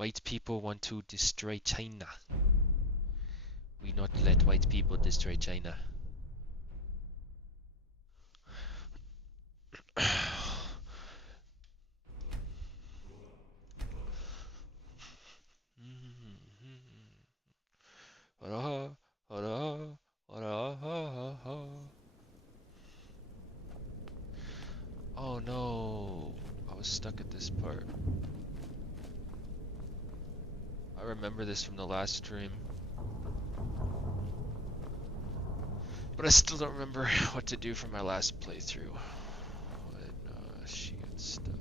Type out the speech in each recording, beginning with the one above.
White people want to destroy China. We not let white people destroy China. Oh no, I was stuck at this part. I remember this from the last stream. But I still don't remember what to do for my last playthrough. When she gets stuck.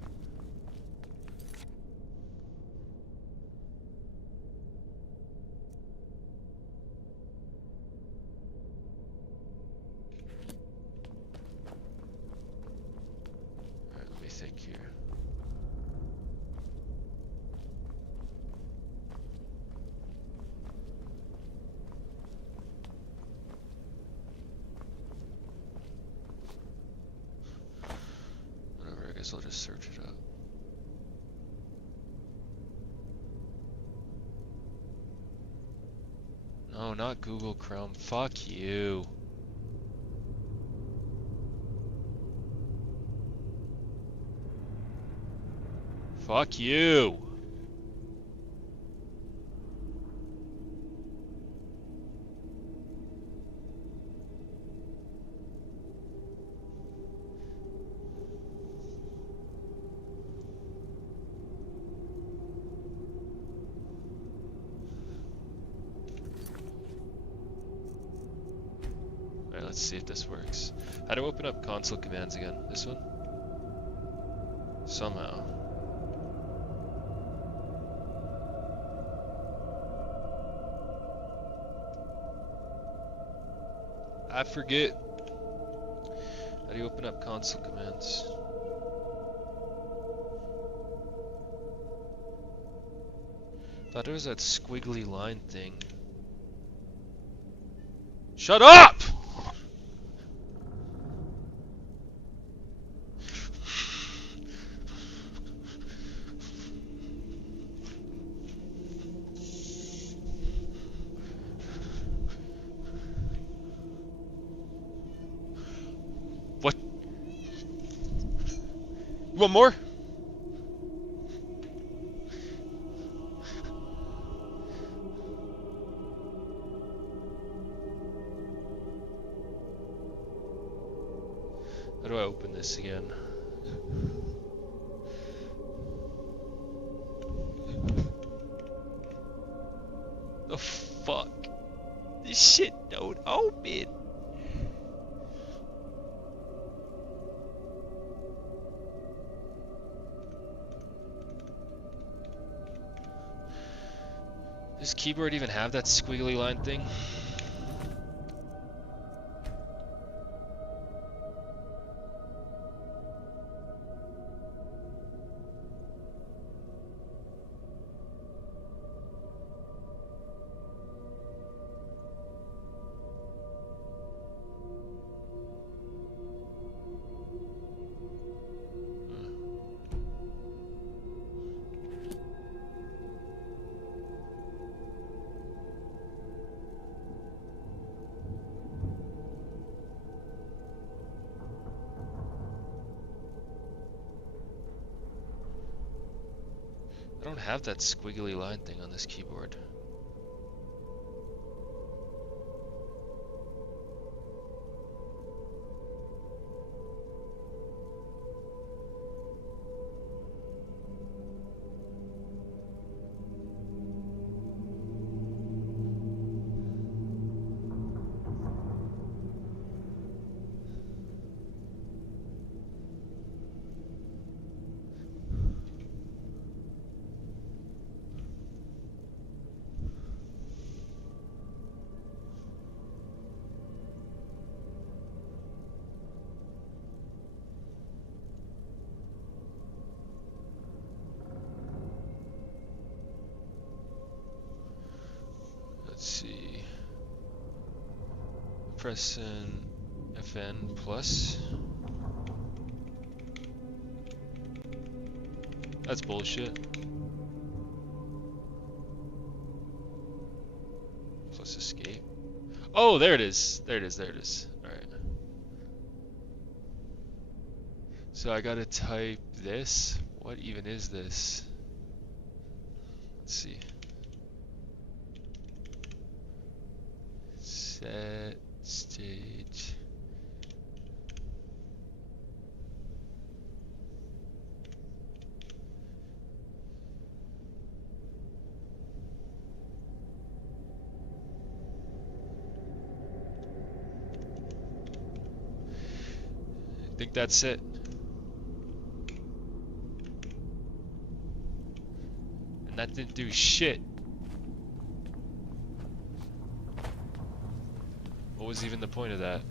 Alright, let me think here. Whatever, I guess I'll just search it up. No, not Google Chrome. Fuck you. Fuck you. Alright, let's see if this works. How to open up console commands again? This one? Somehow. I forget. How do you open up console commands? Thought it was that squiggly line thing. Shut up! What? You want more? How do I open this again? The fuck? This shit don't open. Does keyboard even have that squiggly line thing? I don't have that squiggly line thing on this keyboard. Let's see. Press in FN plus. That's bullshit. Close escape. Oh, there it is. There it is. There it is. All right. So I gotta type this. What even is this? Let's see. Set stage. I think that's it. And that didn't do shit. What was even the point of that?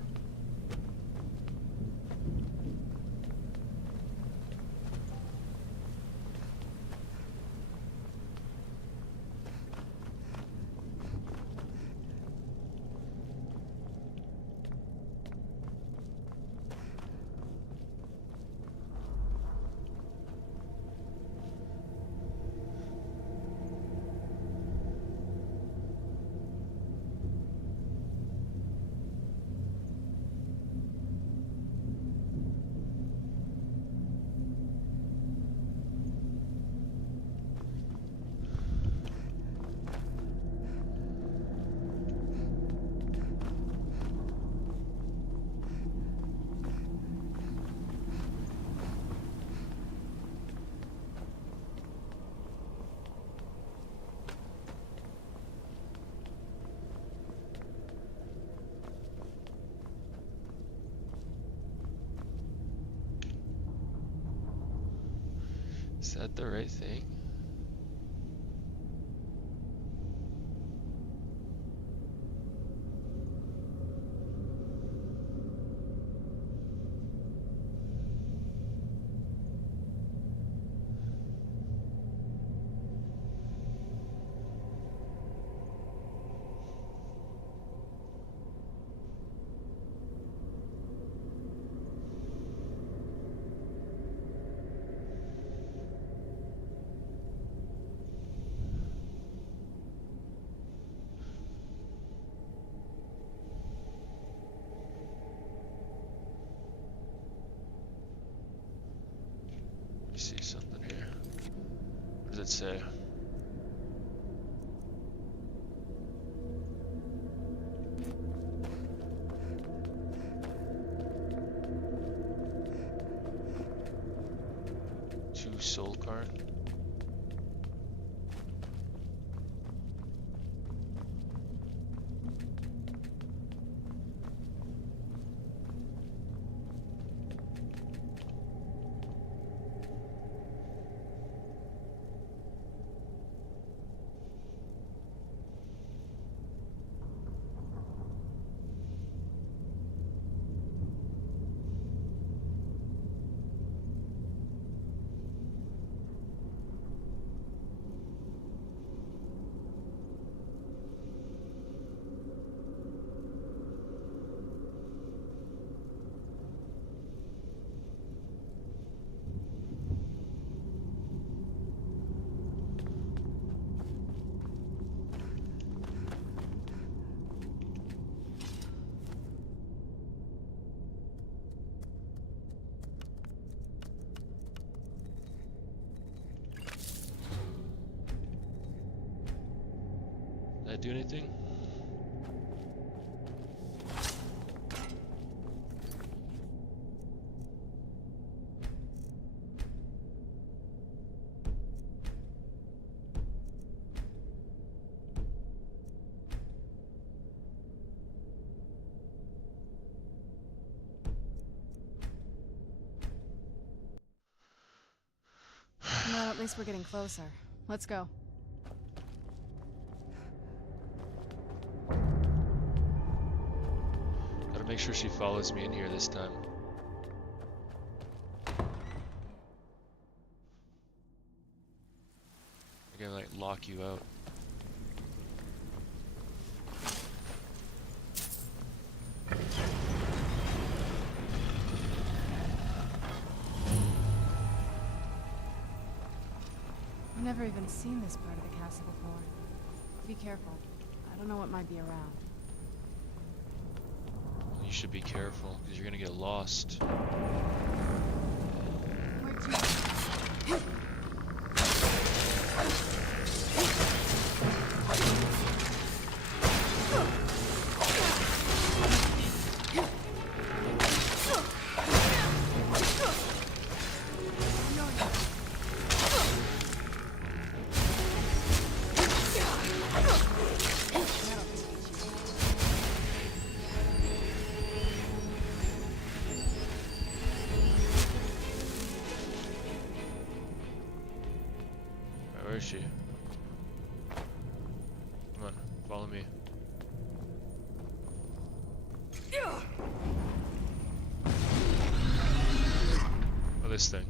Is that the right thing? See something here. What does it say? Two soul card. Did I do anything? Well, at least we're getting closer. Let's go. Gotta make sure she follows me in here this time. I gotta like lock you out. I've never even seen this part of the castle before. Be careful. I don't know what might be around. You should be careful, because you're gonna get lost. Where'd you... Where is she? Come on, follow me. Oh, this thing.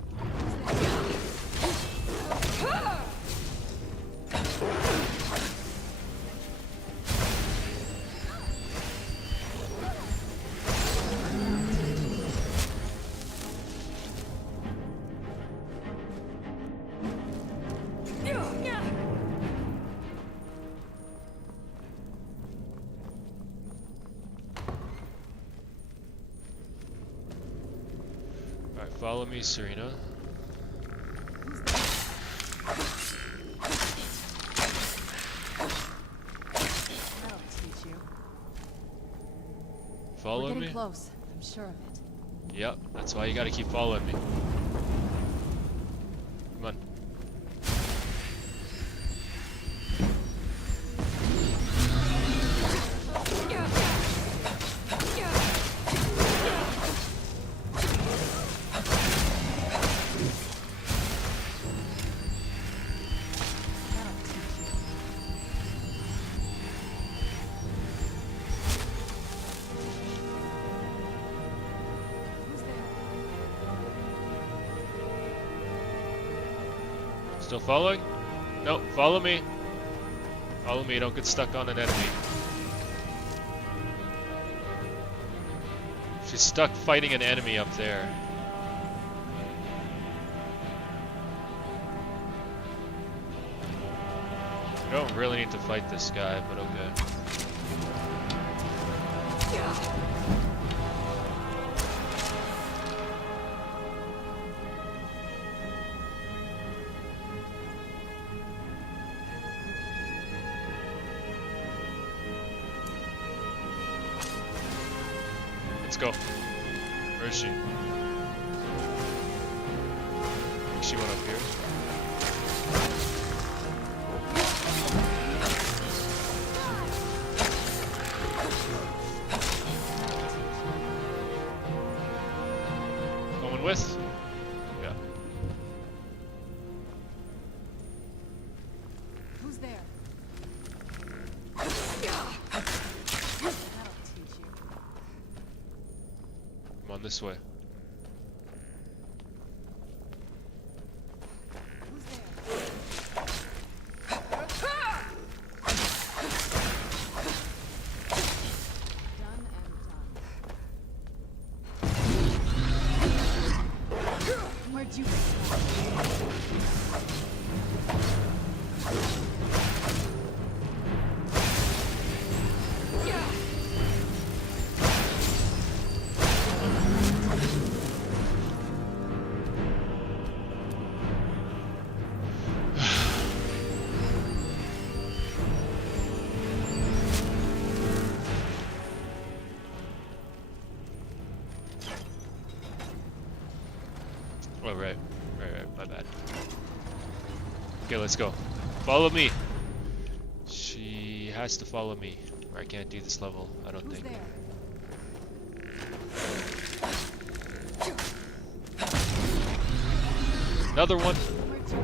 Alright, follow me, Serena. That'll teach you. Follow We're getting me? close. I'm sure of it. Yep, that's why you gotta keep following me. Come on. That'll teach you. Who's there? Still following? No, follow me. Follow me, don't get stuck on an enemy. She's stuck fighting an enemy up there. You don't really need to fight this guy, but okay. Let's go. Where is she? I think she went up here. Going with? Yeah. Who's there? That'll teach you. Come on this way. Who's there? Done and done. Where'd you Oh, right, my bad. Okay, let's go. Follow me. She has to follow me, or I can't do this level, I don't Who's think. there? Another one. Where'd you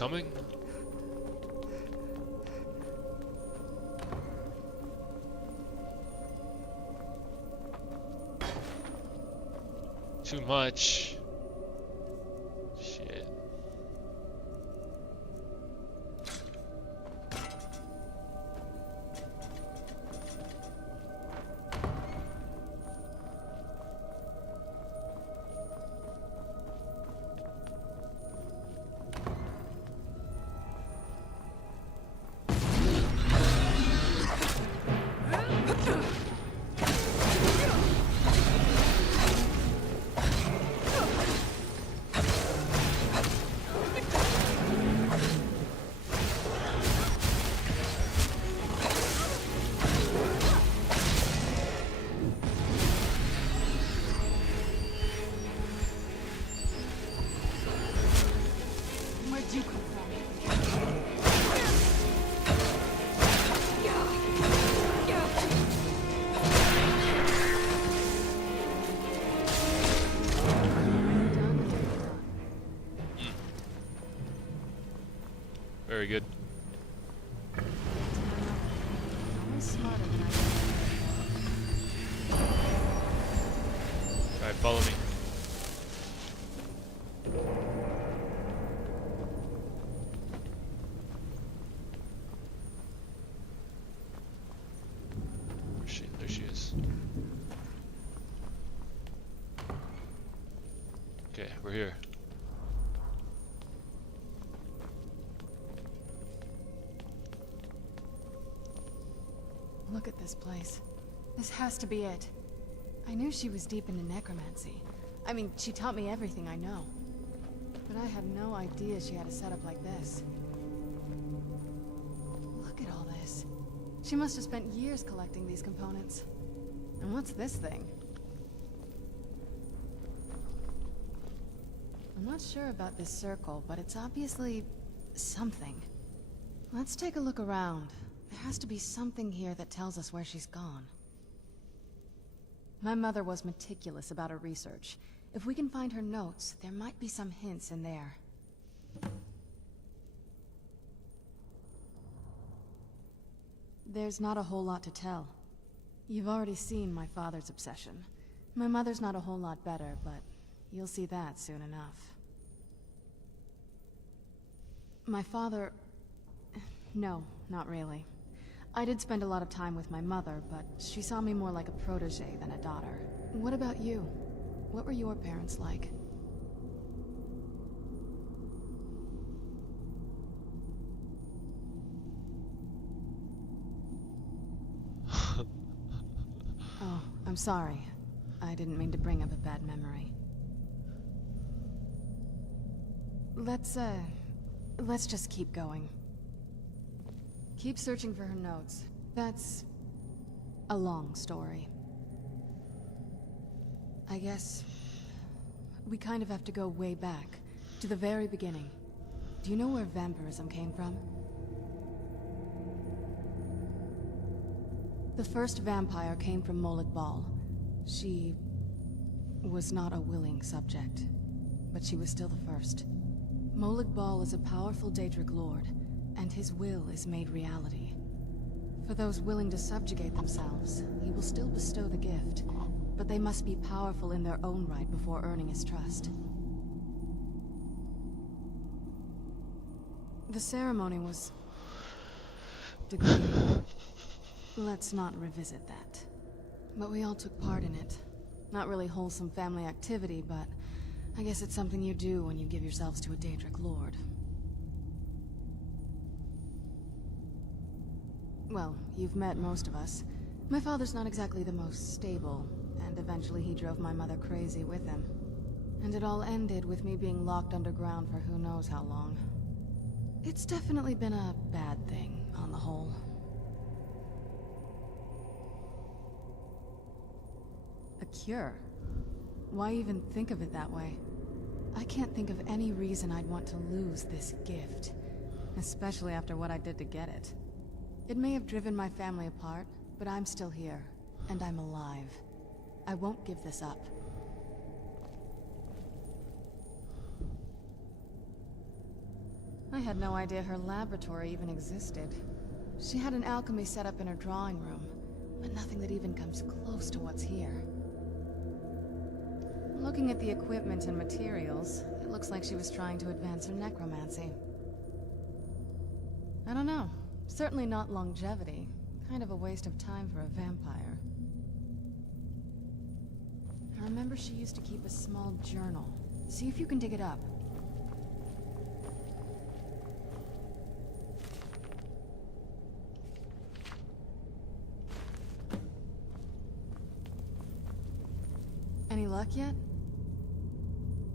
coming? Too much. Shit. Where'd you come from? Very good. Always smarter than I Alright, follow me. There she is. Okay, we're here. Look at this place. This has to be it. I knew she was deep into necromancy. I mean, she taught me everything I know. But I had no idea she had a setup like this. Look at all this. She must have spent years collecting these components. And what's this thing? I'm not sure about this circle, but it's obviously something. Let's take a look around. There has to be something here that tells us where she's gone. My mother was meticulous about her research. If we can find her notes, there might be some hints in there. There's not a whole lot to tell. You've already seen my father's obsession. My mother's not a whole lot better, but you'll see that soon enough. My father... No, not really. I did spend a lot of time with my mother, but she saw me more like a protege than a daughter. What about you? What were your parents like? Oh, I'm sorry. I didn't mean to bring up a bad memory. Let's just keep going. Keep searching for her notes. That's a long story. I guess we kind of have to go way back, to the very beginning. Do you know where vampirism came from? The first vampire came from Molag Bal. She was not a willing subject, but she was still the first. Molag Bal is a powerful Daedric lord, and his will is made reality. For those willing to subjugate themselves, he will still bestow the gift, but they must be powerful in their own right before earning his trust. The ceremony was degrading. Let's not revisit that. But we all took part in it. Not really wholesome family activity, but I guess it's something you do when you give yourselves to a Daedric lord. Well, you've met most of us. My father's not exactly the most stable, and eventually he drove my mother crazy with him. And it all ended with me being locked underground for who knows how long. It's definitely been a bad thing, on the whole. A cure? Why even think of it that way? I can't think of any reason I'd want to lose this gift. Especially after what I did to get it. It may have driven my family apart, but I'm still here, and I'm alive. I won't give this up. I I had no idea her laboratory even existed. She had an alchemy set up in her drawing room, but nothing that even comes close to what's here. Looking at the equipment and materials, it looks like she was trying to advance her necromancy. I don't know. Certainly not longevity. Kind of a waste of time for a vampire. I remember she used to keep a small journal. See if you can dig it up. Any luck yet?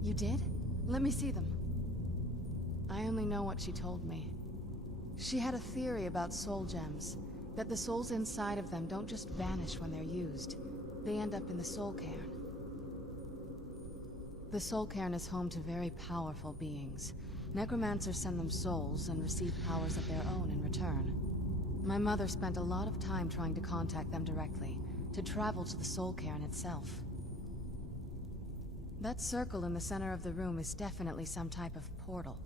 You did? Let me see them. I only know what she told me. She had a theory about soul gems, that the souls inside of them don't just vanish when they're used. They end up in the soul cairn. The soul cairn is home to very powerful beings. Necromancers send them souls and receive powers of their own in return. My mother spent a lot of time trying to contact them directly, to travel to the soul cairn itself. That circle in the center of the room is definitely some type of portal.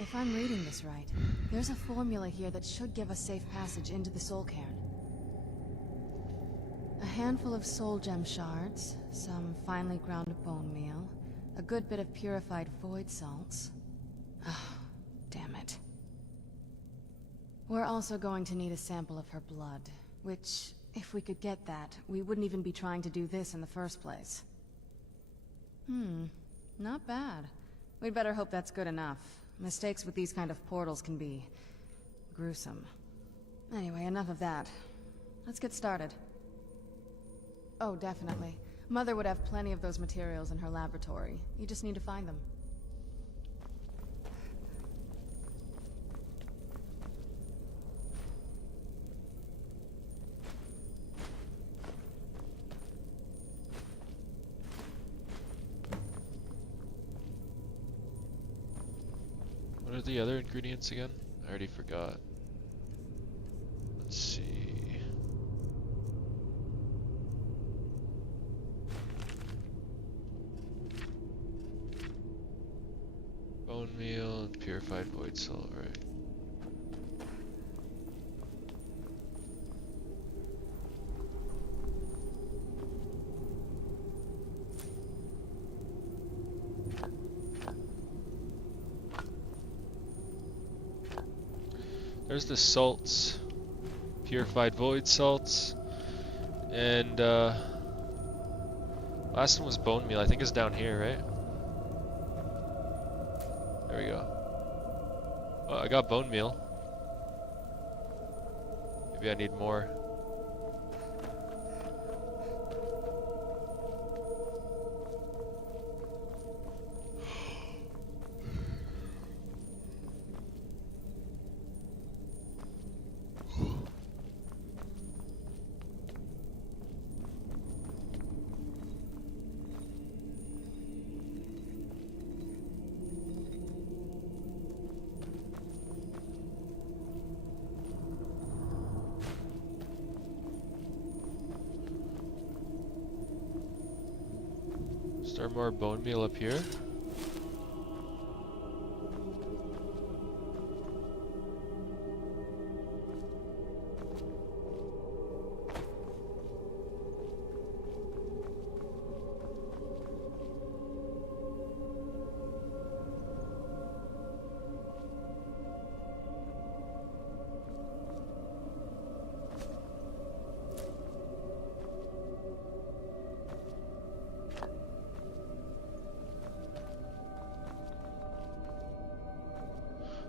If I'm reading this right, there's a formula here that should give us safe passage into the soul cairn. A handful of soul gem shards, some finely ground bone meal, a good bit of purified void salts. Oh, damn it. We're also going to need a sample of her blood, which, if we could get that, we wouldn't even be trying to do this in the first place. Not bad. We'd better hope that's good enough. Mistakes with these kind of portals can be gruesome. Anyway, enough of that. Let's get started. Oh, definitely. Mother would have plenty of those materials in her laboratory. You just need to find them. What are the other ingredients again? I already forgot. Let's see. Bone meal and purified void salt, right? There's the salts, purified void salts, and last one was bone meal. I think it's down here, right? There we go. Oh, I got bone meal. Maybe I need more. Is there more bone meal up here?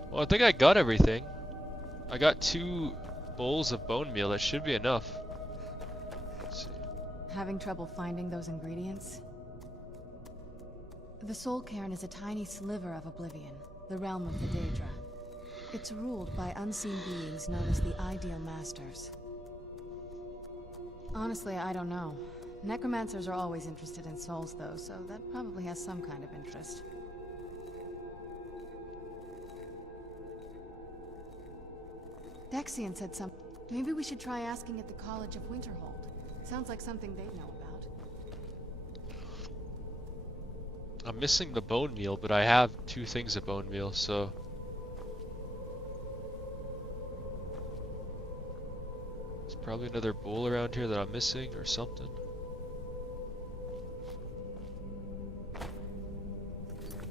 Well, I think I got everything. I got 2 bowls of bone meal. That should be enough. Let's see. Having trouble finding those ingredients? The Soul Cairn is a tiny sliver of Oblivion, the realm of the Daedra. It's ruled by unseen beings known as the Ideal Masters. Honestly, I don't know. Necromancers are always interested in souls, though, so that probably has some kind of interest. Dexian said something. Maybe we should try asking at the College of Winterhold. Sounds like something they know about. I'm missing the bone meal, but I have 2 things of bone meal, so Probably another bowl around here that I'm missing or something.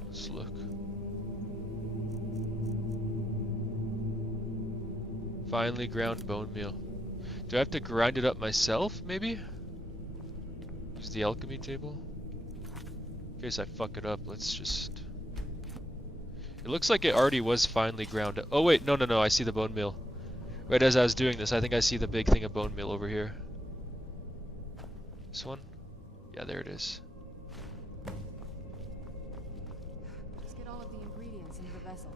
Let's look. Finely ground bone meal. Do I have to grind it up myself, maybe? Use the alchemy table? In case I fuck it up, let's just... It looks like it already was finely ground. Oh wait, no, I see the bone meal. Right as I was doing this, I think I see the big thing of bone meal over here. This one? Yeah, there it is. Let's get all of the ingredients into the vessel.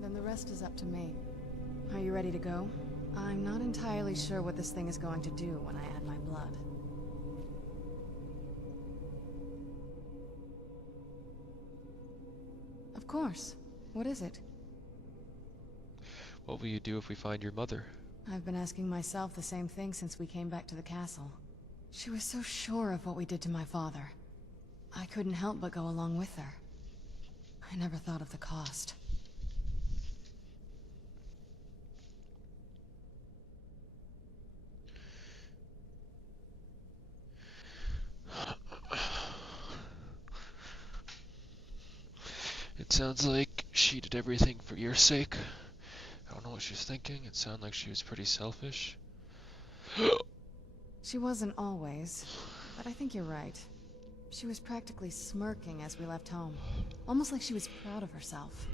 Then the rest is up to me. Are you ready to go? I'm not entirely sure what this thing is going to do when I add my blood. Of course. What is it? What will you do if we find your mother? I've been asking myself the same thing since we came back to the castle. She was so sure of what we did to my father. I couldn't help but go along with her. I never thought of the cost. It sounds like she did everything for your sake. I don't know what she was thinking. It sounded like she was pretty selfish. She wasn't always, but I think you're right. She was practically smirking as we left home. Almost like she was proud of herself.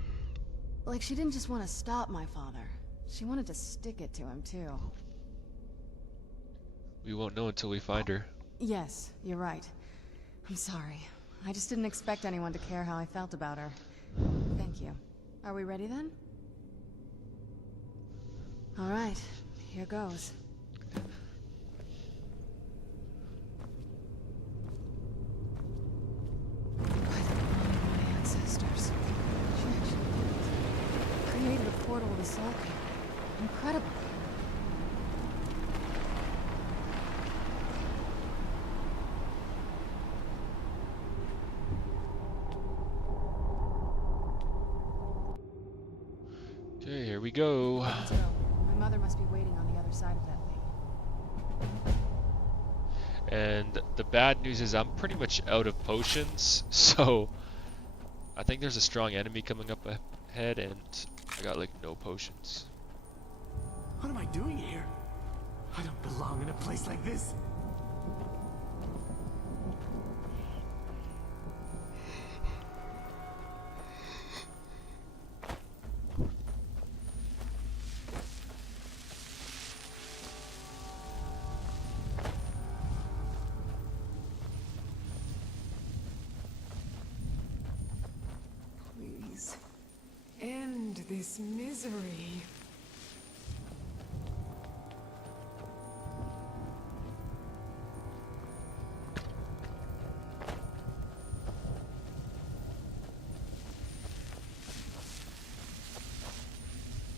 Like she didn't just want to stop my father. She wanted to stick it to him, too. We won't know until we find her. Yes, you're right. I'm sorry. I just didn't expect anyone to care how I felt about her. Thank you. Are we ready then? All right, here goes. By the blood of my ancestors. She actually did it. Created a portal to the Soul King. Incredible. Okay, here we go. Let's go. My mother must be waiting on the other side of that thing. And the bad news is I'm pretty much out of potions, so I think there's a strong enemy coming up ahead, and I got like no potions. What am I doing here? I don't belong in a place like this. Please, end this misery.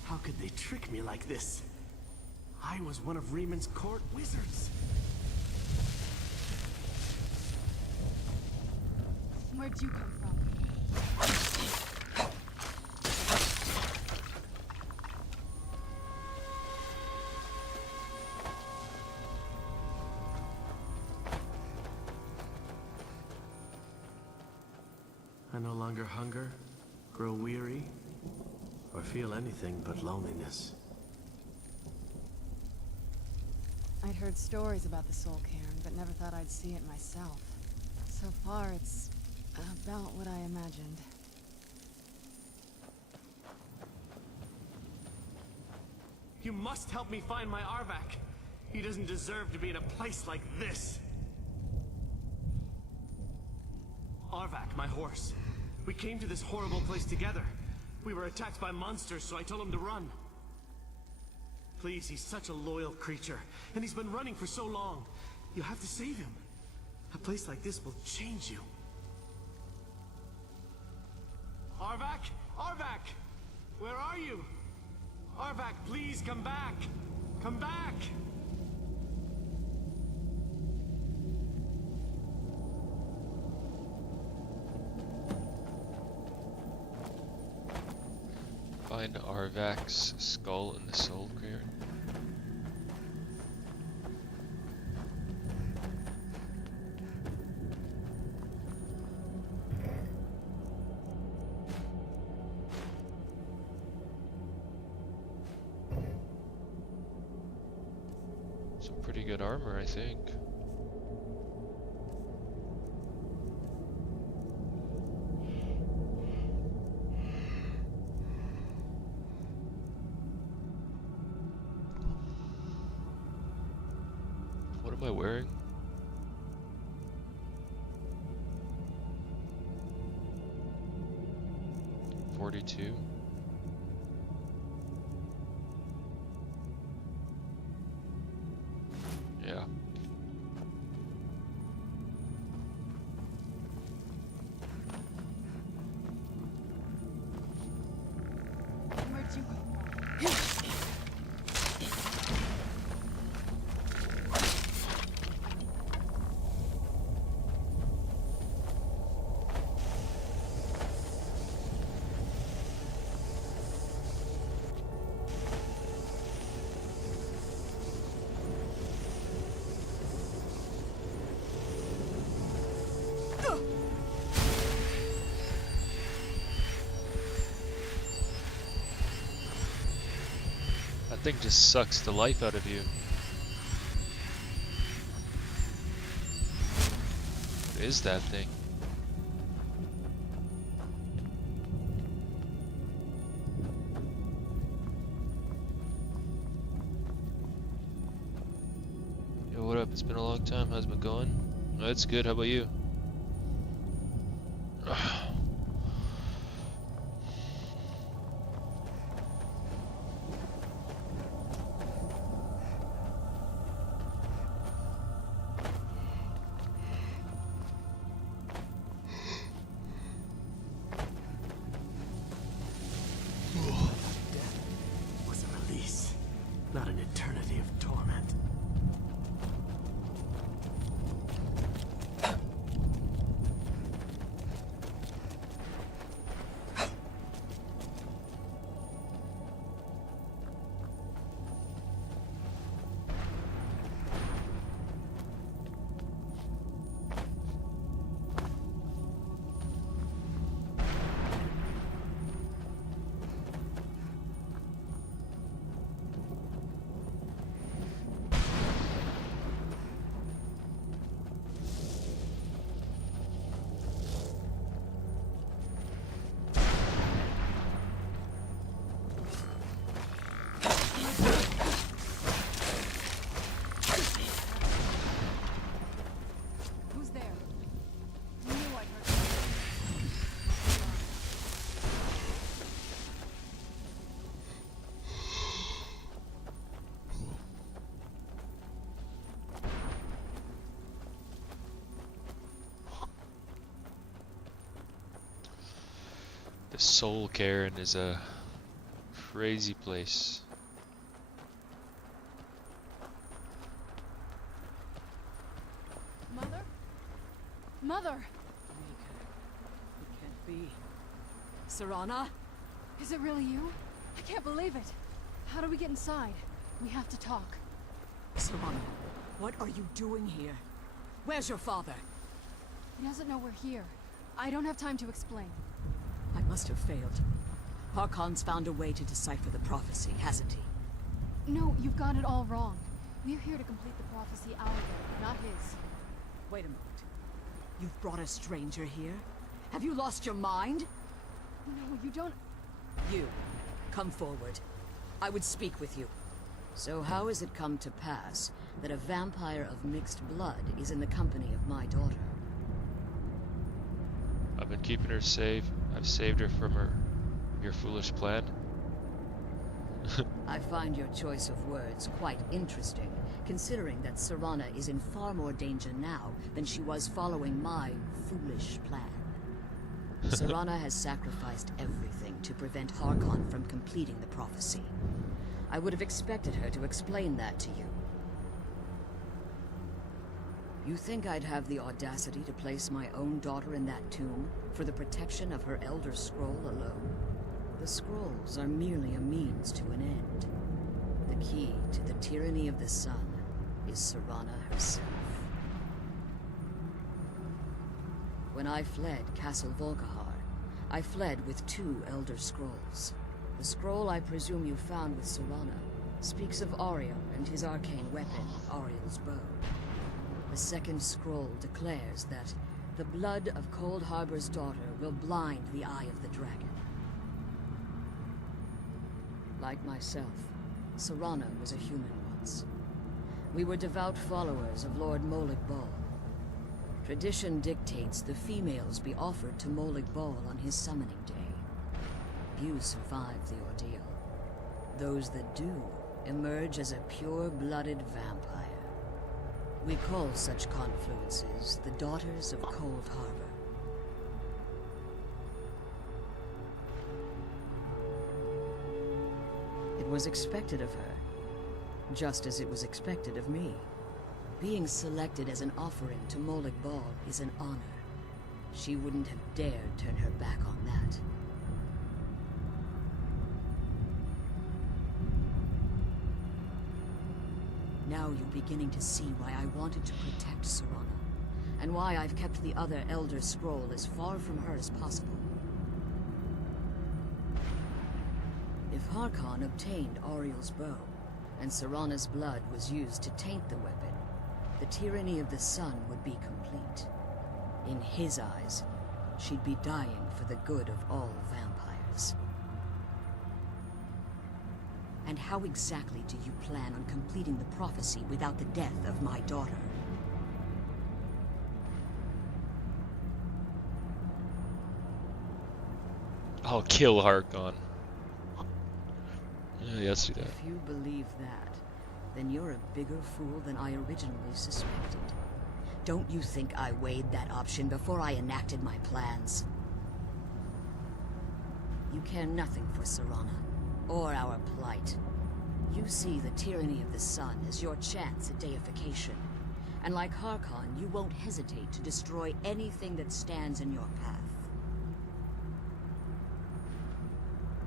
How could they trick me like this? I was one of Rieman's court wizards. Where'd you come from? I no longer hunger, grow weary, or feel anything but loneliness. I'd heard stories about the Soul Cairn, but never thought I'd see it myself. So far, it's about what I imagined. You must help me find my Arvak. He doesn't deserve to be in a place like this. Arvak, my horse. We came to this horrible place together. We were attacked by monsters, so I told him to run. Please, he's such a loyal creature, and he's been running for so long. You have to save him. A place like this will change you. Arvak? Arvak! Where are you? Arvak, please come back! Come back! find Arvak's skull in the soul cairn. Some pretty good armor, I think. What am I wearing? $42. Yeah. Where'd you go? That thing just sucks the life out of you. What is that thing? Yo, what up? It's been a long time. How's it going? Oh, it's good. How about you? Was a release, not an eternity of torment. Who's there? You knew I'd heard something. The soul cairn is a crazy place. Mother? Mother! It can't be. Serana? Is it really you? I can't believe it. How do we get inside? We have to talk. Serana, what are you doing here? Where's your father? He doesn't know we're here. I don't have time to explain. I must have failed. Harkon's found a way to decipher the prophecy, hasn't he? No, you've got it all wrong. We're here to complete the prophecy our way, not his. Wait a moment. You've brought a stranger here? Have you lost your mind? No, you don't... You, come forward. I would speak with you. So how has it come to pass that a vampire of mixed blood is in the company of my daughter? I've been keeping her safe. I've saved her from your foolish plan. I find your choice of words quite interesting, considering that Serana is in far more danger now than she was following my foolish plan. Serana has sacrificed everything to prevent Harkon from completing the prophecy. I would have expected her to explain that to you. You think I'd have the audacity to place my own daughter in that tomb for the protection of her Elder Scroll alone? The scrolls are merely a means to an end. The key to the tyranny of the sun is Serana herself. When I fled Castle Volkihar, I fled with 2 Elder Scrolls. The scroll I presume you found with Serana speaks of Ariel and his arcane weapon, Ariel's bow. The second scroll declares that the blood of Cold Harbor's daughter will blind the eye of the dragon. Like myself, Serana was a human once. We were devout followers of Lord Molig Bal. Tradition dictates the females be offered to Molig Bal on his summoning day. Few survive the ordeal. Those that do emerge as a pure-blooded vampire. We call such confluences the Daughters of Cold Harbor. It was expected of her, just as it was expected of me. Being selected as an offering to Molig Bal is an honor. She wouldn't have dared turn her back on that. Now you're beginning to see why I wanted to protect Serana, and why I've kept the other Elder Scroll as far from her as possible. If Harkon obtained Ariel's bow, and Serana's blood was used to taint the weapon, the tyranny of the sun would be complete. In his eyes, she'd be dying for the good of all vampires. And how exactly do you plan on completing the prophecy without the death of my daughter? I'll kill Harkon. Yeah, let's do that. If you believe that, then you're a bigger fool than I originally suspected. Don't you think I weighed that option before I enacted my plans? You care nothing for Serana, or our plight. You see the tyranny of the sun as your chance at deification. And like Harkon, you won't hesitate to destroy anything that stands in your path.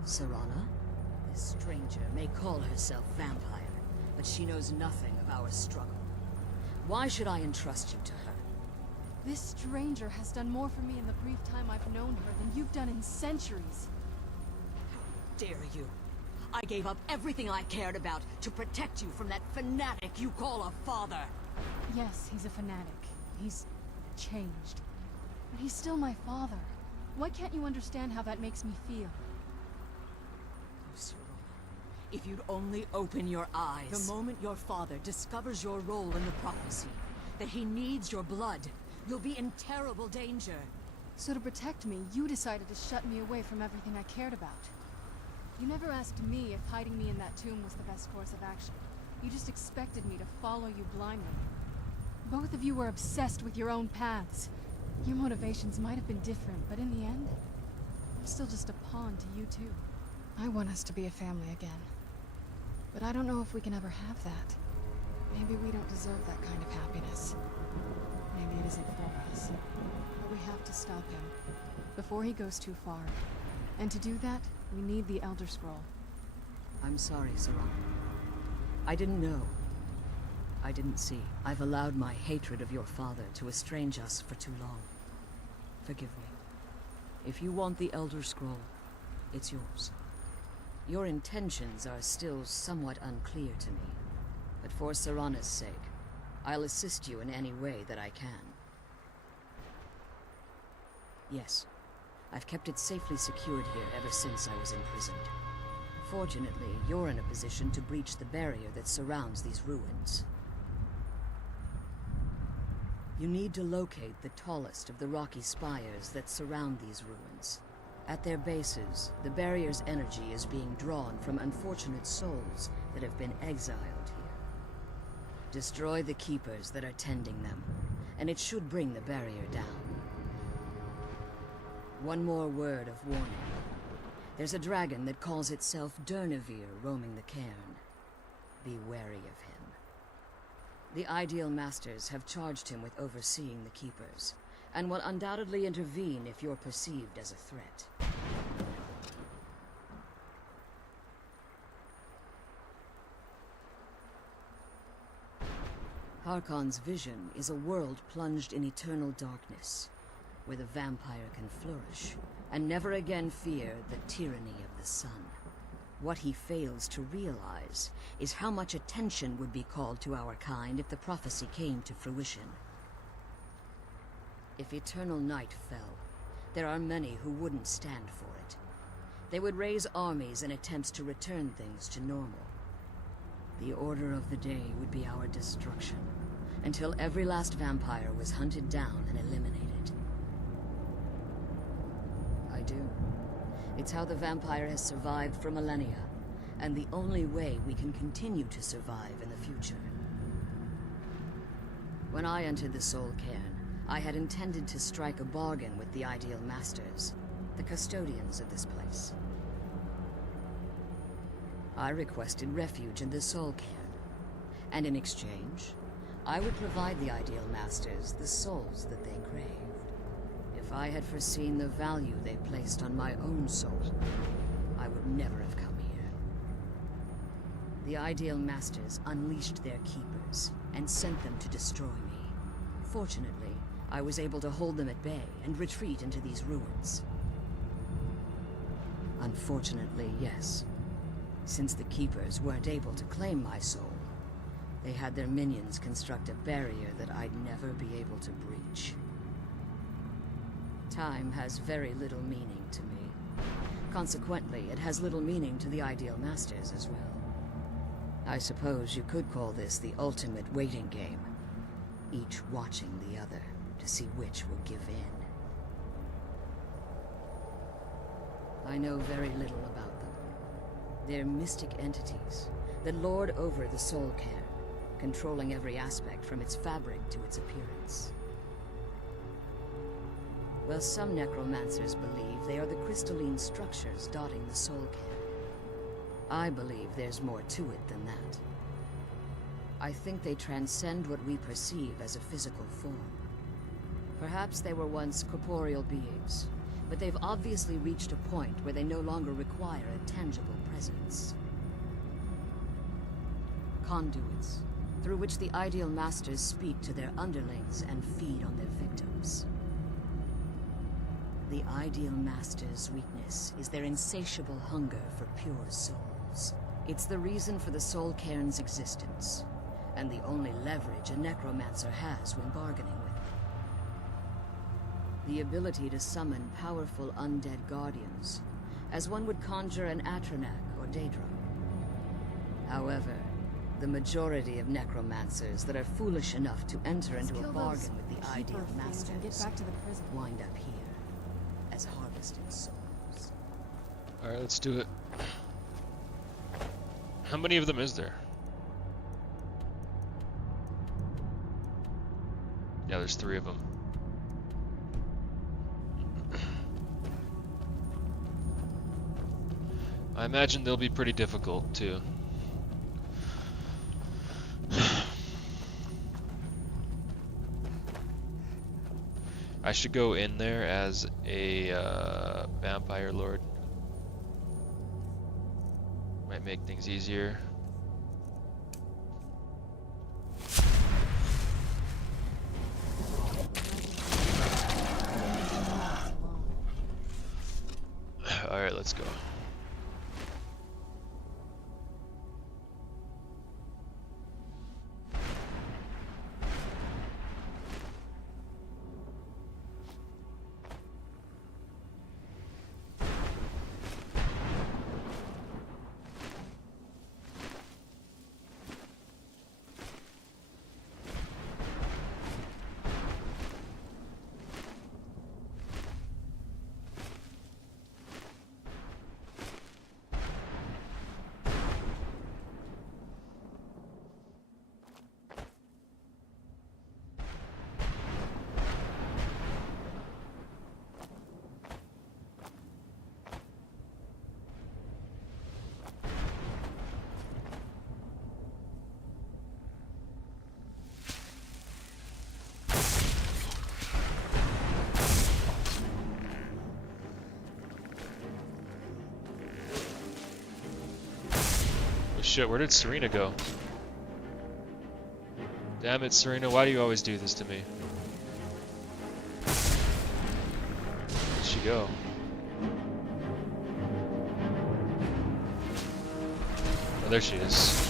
Serana? This stranger may call herself vampire, but she knows nothing of our struggle. Why should I entrust you to her? This stranger has done more for me in the brief time I've known her than you've done in centuries. How dare you? I gave up everything I cared about to protect you from that fanatic you call a father. Yes, he's a fanatic. He's changed. But he's still my father. Why can't you understand how that makes me feel? Oh, Serana, if you'd only open your eyes. The moment your father discovers your role in the prophecy, that he needs your blood, you'll be in terrible danger. So to protect me, you decided to shut me away from everything I cared about. You never asked me if hiding me in that tomb was the best course of action. You just expected me to follow you blindly. Both of you were obsessed with your own paths. Your motivations might have been different, but in the end, I'm still just a pawn to you two. I want us to be a family again. But I don't know if we can ever have that. Maybe we don't deserve that kind of happiness. Maybe it isn't for us. But we have to stop him before he goes too far. And to do that, we need the Elder Scroll. I'm sorry, Serana. I didn't know. I didn't see. I've allowed my hatred of your father to estrange us for too long. Forgive me. If you want the Elder Scroll, it's yours. Your intentions are still somewhat unclear to me, but for Serana's sake, I'll assist you in any way that I can. Yes, I've kept it safely secured here ever since I was imprisoned. Fortunately, you're in a position to breach the barrier that surrounds these ruins. You need to locate the tallest of the rocky spires that surround these ruins. At their bases, the barrier's energy is being drawn from unfortunate souls that have been exiled here. Destroy the keepers that are tending them, and it should bring the barrier down. One more word of warning. There's a dragon that calls itself Durnevere roaming the cairn. Be wary of him. The Ideal Masters have charged him with overseeing the keepers, and will undoubtedly intervene if you're perceived as a threat. Harkon's vision is a world plunged in eternal darkness, where the vampire can flourish, and never again fear the tyranny of the sun. What he fails to realize is how much attention would be called to our kind if the prophecy came to fruition. If eternal night fell, there are many who wouldn't stand for it. They would raise armies in attempts to return things to normal. The order of the day would be our destruction, until every last vampire was hunted down and eliminated. I do. It's how the vampire has survived for millennia, and the only way we can continue to survive in the future. When I entered the Soul Cairn, I had intended to strike a bargain with the Ideal Masters, the custodians of this place. I requested refuge in the Soul Cairn, and in exchange, I would provide the Ideal Masters the souls that they craved. If I had foreseen the value they placed on my own soul, I would never have come here. The Ideal Masters unleashed their keepers and sent them to destroy me. Fortunately, I was able to hold them at bay and retreat into these ruins. Unfortunately, yes. Since the Keepers weren't able to claim my soul, they had their minions construct a barrier that I'd never be able to breach. Time has very little meaning to me. Consequently, it has little meaning to the Ideal Masters as well. I suppose you could call this the ultimate waiting game, each watching the other to see which will give in. I know very little about them. They're mystic entities that lord over the Soul Cairn, controlling every aspect from its fabric to its appearance. While some necromancers believe they are the crystalline structures dotting the Soul Cairn, I believe there's more to it than that. I think they transcend what we perceive as a physical form. Perhaps they were once corporeal beings, but they've obviously reached a point where they no longer require a tangible presence. Conduits, through which the Ideal Masters speak to their underlings and feed on their victims. The Ideal Masters' weakness is their insatiable hunger for pure souls. It's the reason for the Soul Cairn's existence, and the only leverage a necromancer has when bargaining with them. The ability to summon powerful undead guardians, as one would conjure an Atronak or Daedra. However, the majority of necromancers that are foolish enough to enter into a bargain with the Ideal Masters get back to the prison. wind up here as harvested souls. Alright, let's do it. How many of them is there? Yeah, there's 3 of them. I imagine they'll be pretty difficult, too. I should go in there as a vampire lord. Might make things easier. Alright, let's go. Shit, where did Serena go? Damn it, Serena, why do you always do this to me? Where'd she go? Oh, there she is.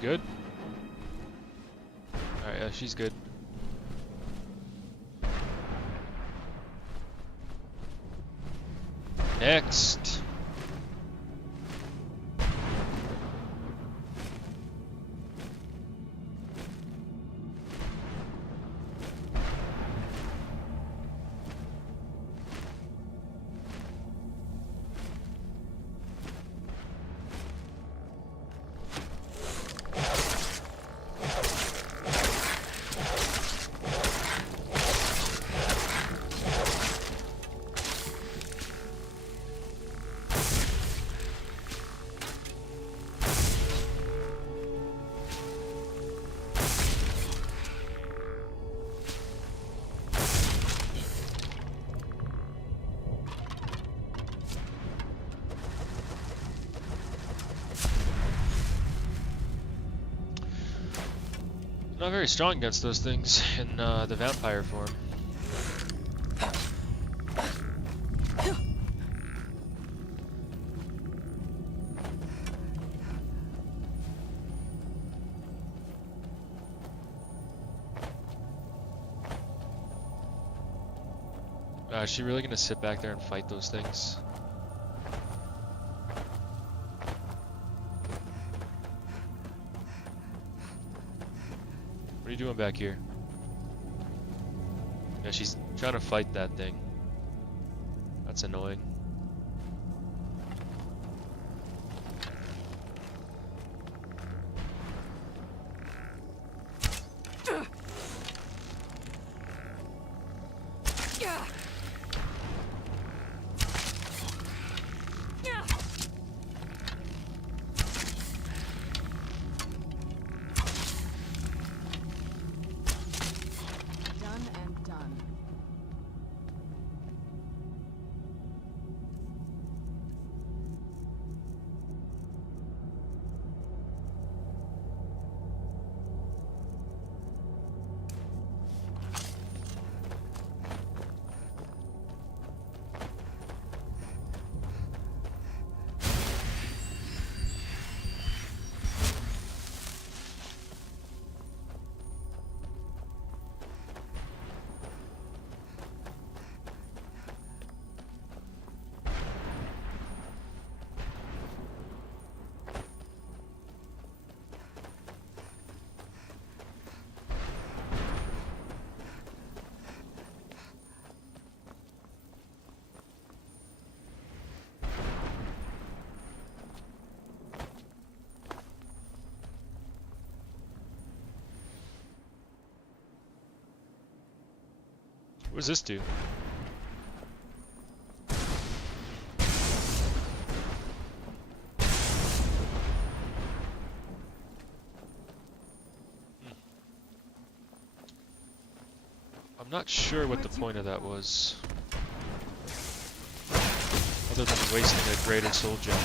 Good? Alright, yeah, she's good. Next! Not very strong against those things in the vampire form. Is she really gonna sit back there and fight those things? What are you doing back here? Yeah, she's trying to fight that thing. That's annoying. Done and done. What does this do? I'm not sure what the point of that was. Other than wasting a greater soul gem.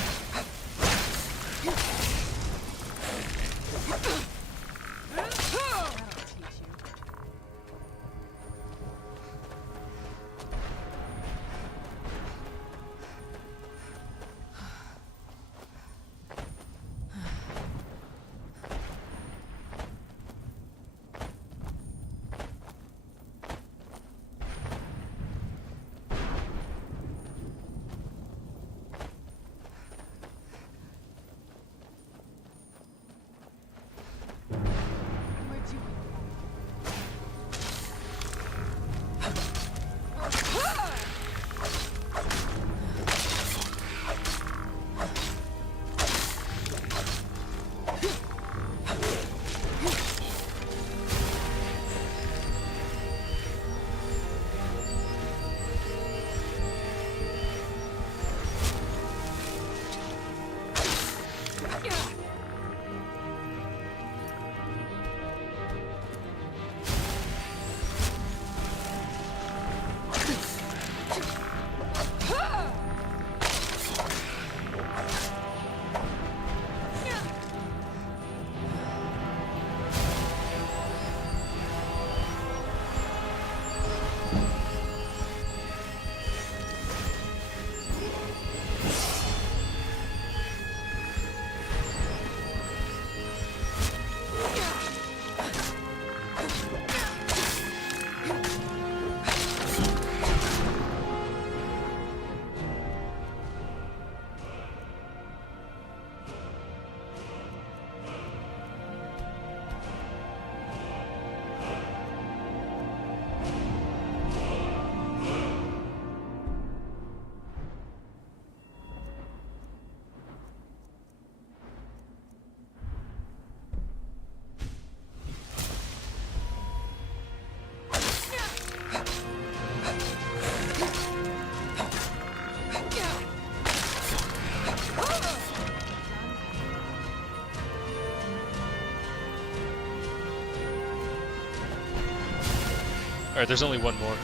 Alright, there's only one more.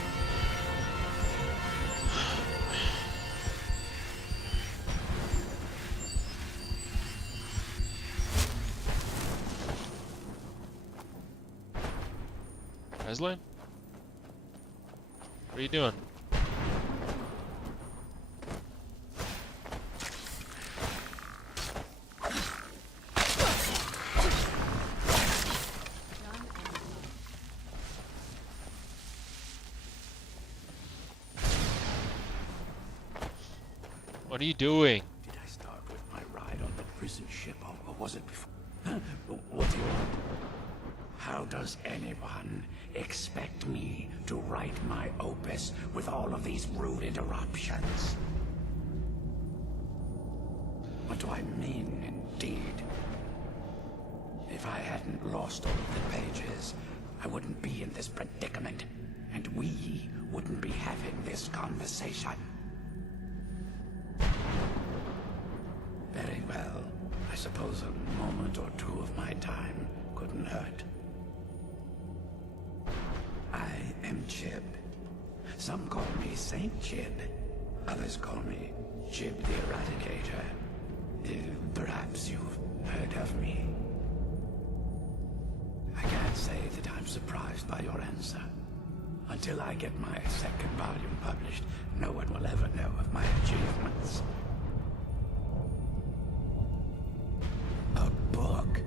Aslan? What are you doing? What are you doing? Did I start with my ride on the prison ship, or was it before? What do you want? How does anyone expect me to write my opus with all of these rude interruptions? What do I mean, indeed? If I hadn't lost all of the pages, I wouldn't be in this predicament, and we wouldn't be having this conversation. Very well. I suppose a moment or two of my time couldn't hurt. I am Chib. Some call me Saint Chib. Others call me Chib the Eradicator. Perhaps you've heard of me. I can't say that I'm surprised by your answer. Until I get my second volume published, no one will ever know of my achievements. A book?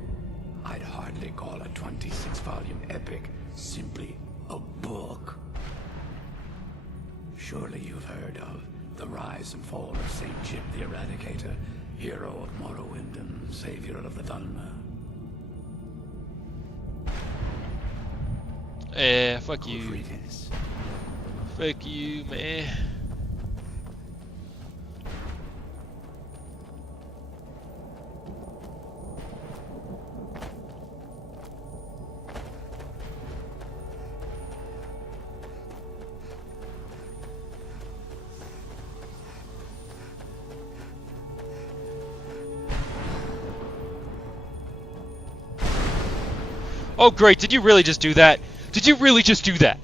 I'd hardly call a 26-volume epic simply a book. Surely you've heard of the rise and fall of Saint Chib the Eradicator, hero of Morrowind and savior of the Dhalma. Fuck Good you. riddance. Fuck you, man. Oh great, did you really just do that? Did you really just do that?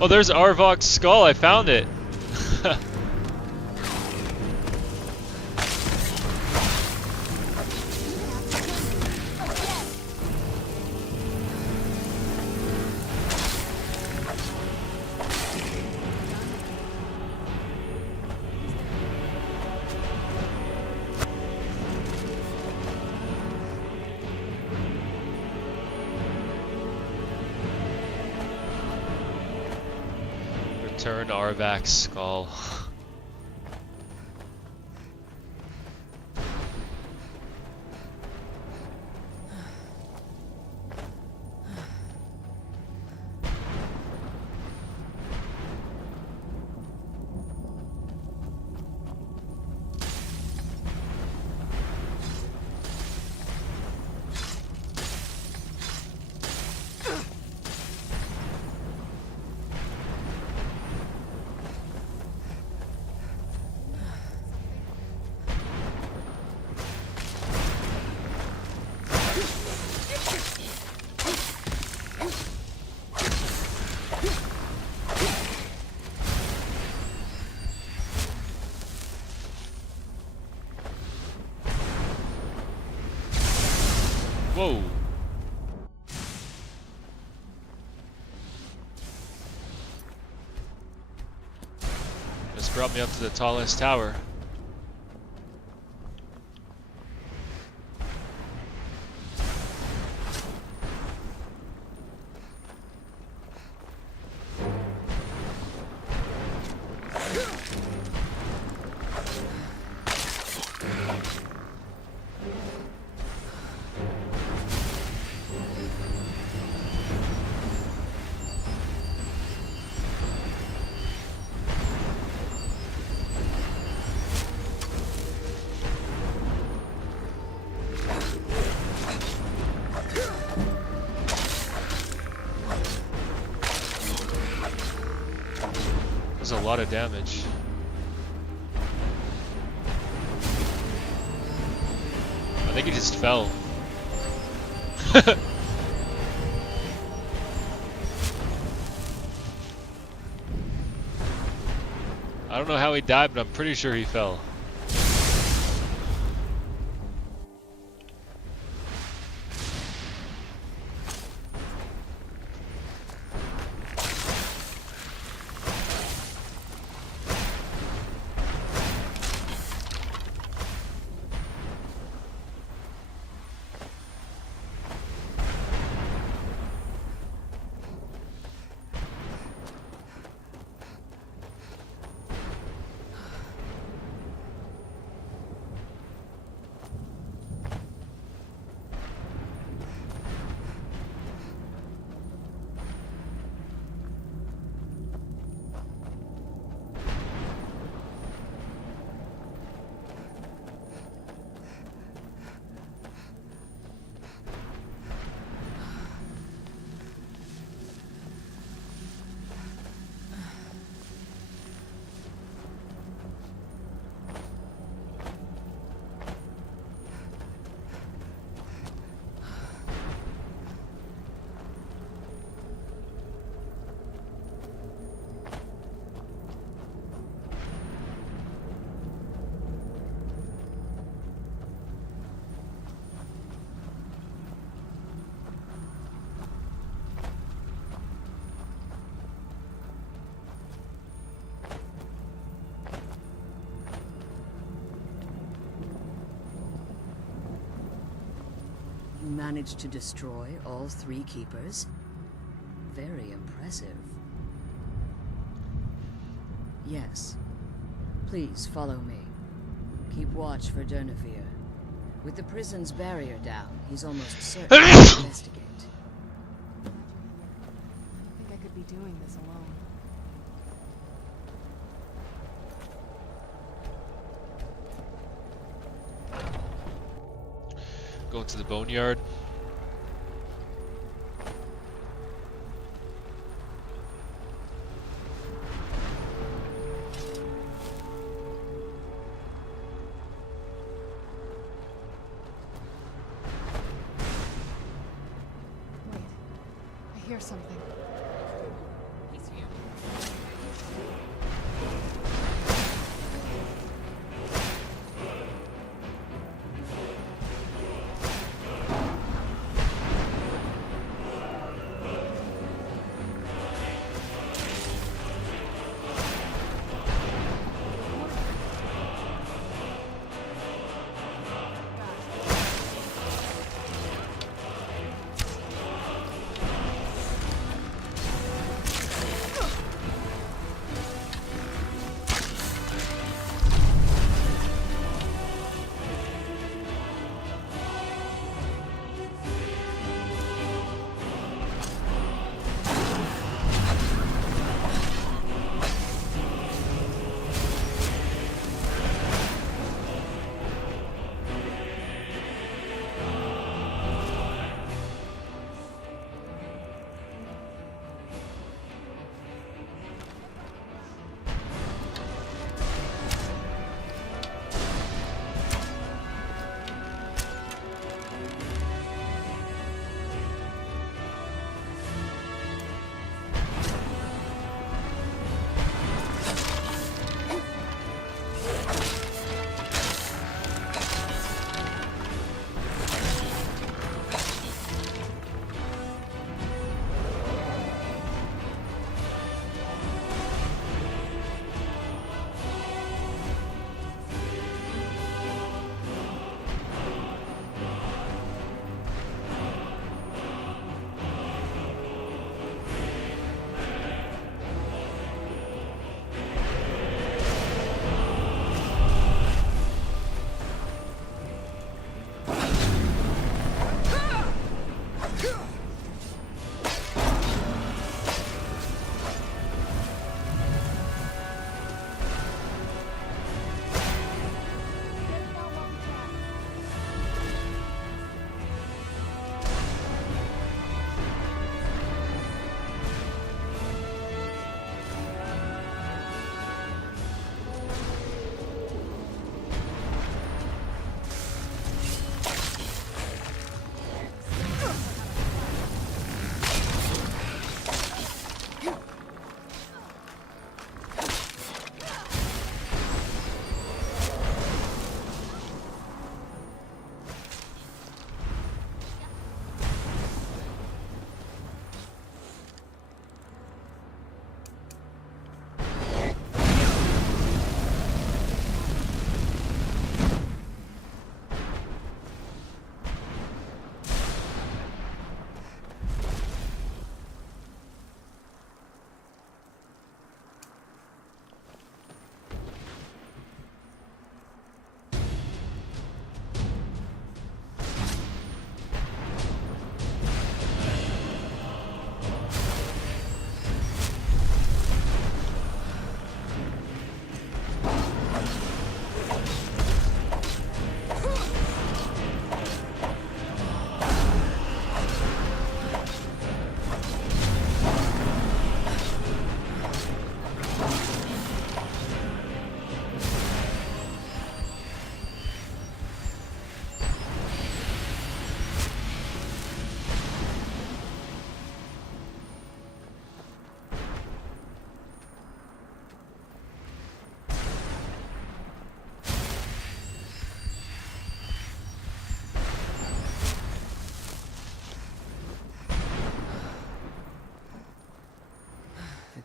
Oh, there's Arvok's skull, I found it. Return Arvak's skull. brought me up to the tallest tower. That's a lot of damage. I think he just fell. I don't know how he died, but I'm pretty sure he fell. You managed to destroy all 3 keepers? Very impressive. Yes. Please follow me. Keep watch for Durnevere. With the prison's barrier down, he's almost certain to investigate. I think I could be doing this alone. Going to the boneyard. Wait, I hear something.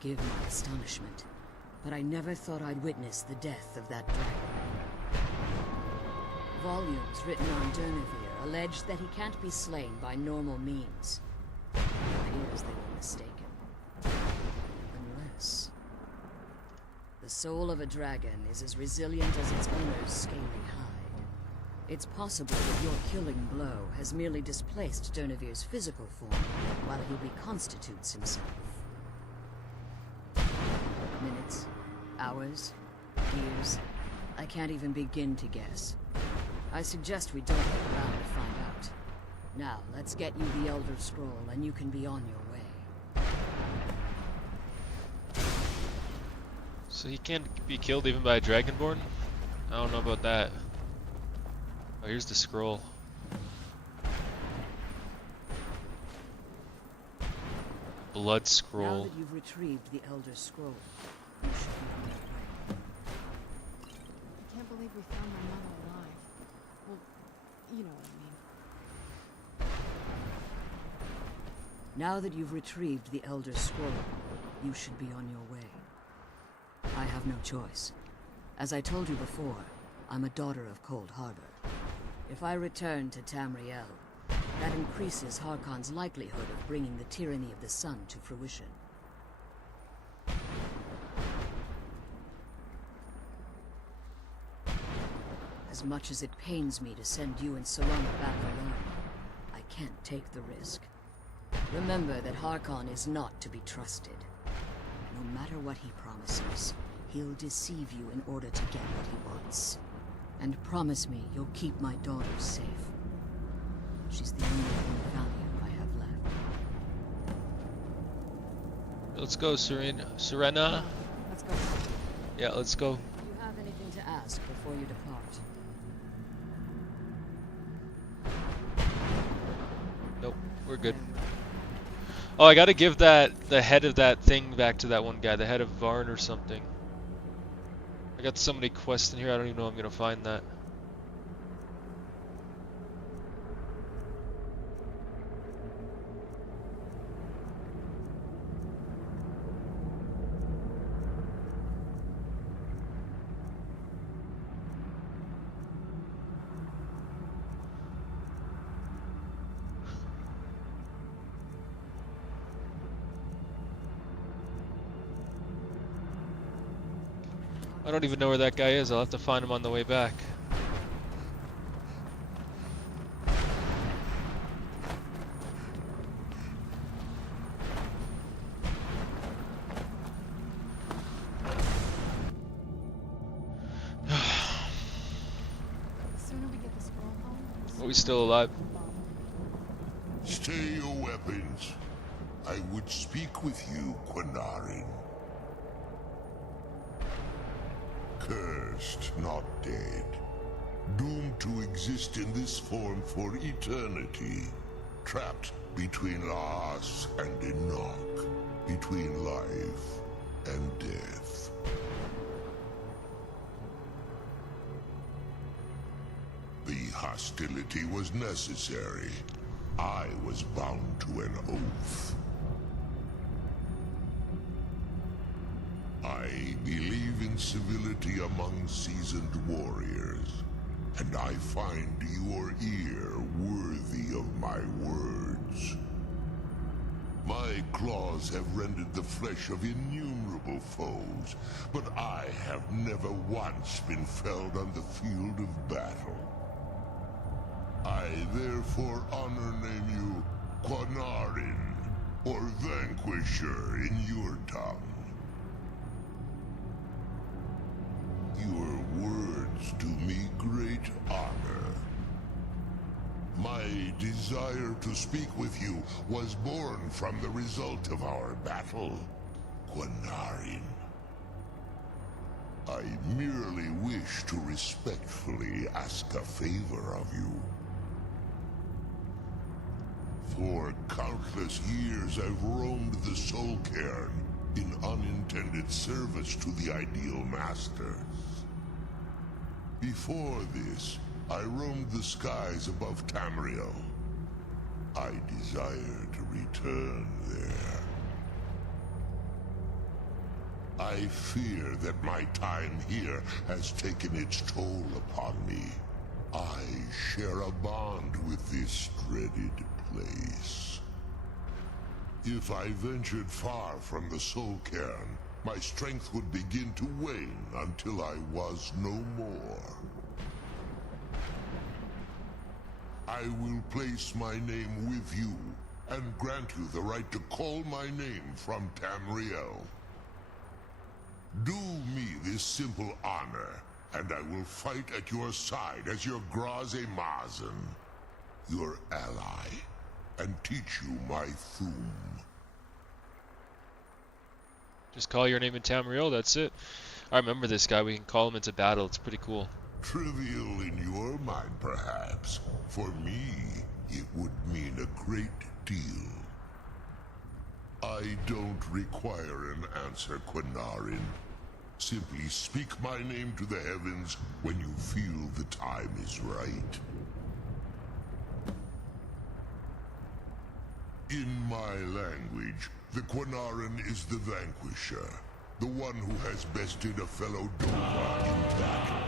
forgive my astonishment, but I never thought I'd witness the death of that dragon. Volumes written on Durnevere allege that he can't be slain by normal means. It appears they were mistaken. Unless... the soul of a dragon is as resilient as its owner's scaly hide. It's possible that your killing blow has merely displaced Durnevere's physical form while he reconstitutes himself. Minutes, hours, years, I can't even begin to guess. I suggest we don't wait around to find out. Now, let's get you the Elder Scroll and you can be on your way. So he can't be killed even by a Dragonborn? I don't know about that. Oh, here's the scroll. Blood scroll. Now that you've retrieved the Elder Scroll, you should be on your way. I can't believe we found my mother alive. Well, you know what I mean. Now that you've retrieved the Elder Scroll, you should be on your way. I have no choice. As I told you before, I'm a daughter of Cold Harbor. If I return to Tamriel, that increases Harkon's likelihood of bringing the tyranny of the sun to fruition. As much as it pains me to send you and Serana back alone, I can't take the risk. Remember that Harkon is not to be trusted. No matter what he promises, he'll deceive you in order to get what he wants. And promise me you'll keep my daughter safe. She's the only thing of value I have left. Let's go, Serena. Let's go. Yeah, let's go. Do you have anything to ask before you depart? Nope, we're good. Oh, I gotta give the head of that thing back to that one guy, the head of Varn or something. I got so many quests in here, I don't even know I'm gonna find that. I don't even know where that guy is. I'll have to find him on the way back. The sooner we get the scroll home, the Are sooner we still alive? Stay your weapons. I would speak with you, Quinarin. Cursed, not dead. Doomed to exist in this form for eternity. Trapped between Laas and Enoch. Between life and death. The hostility was necessary. I was bound to an oath. I believe in civility among seasoned warriors, and I find your ear worthy of my words. My claws have rended the flesh of innumerable foes, but I have never once been felled on the field of battle. I therefore honor name you Quinarin, or Vanquisher in your tongue. Your words do me great honor. My desire to speak with you was born from the result of our battle, Quinarin. I merely wish to respectfully ask a favor of you. For countless years I've roamed the Soul Cairn in unintended service to the Ideal Masters. Before this, I roamed the skies above Tamriel. I desire to return there. I fear that my time here has taken its toll upon me. I share a bond with this dreaded place. If I ventured far from the soul cairn, my strength would begin to wane until I was no more. I will place my name with you, and grant you the right to call my name from Tamriel. Do me this simple honor, and I will fight at your side as your Graze Mazen, your ally, and teach you my Thum. Just call your name in Tamriel, that's it. I remember this guy, we can call him into battle, it's pretty cool. Trivial in your mind, perhaps. For me, it would mean a great deal. I don't require an answer, Quinarin. Simply speak my name to the heavens when you feel the time is right. In my language, the Quinarin is the vanquisher, the one who has bested a fellow Dova in battle.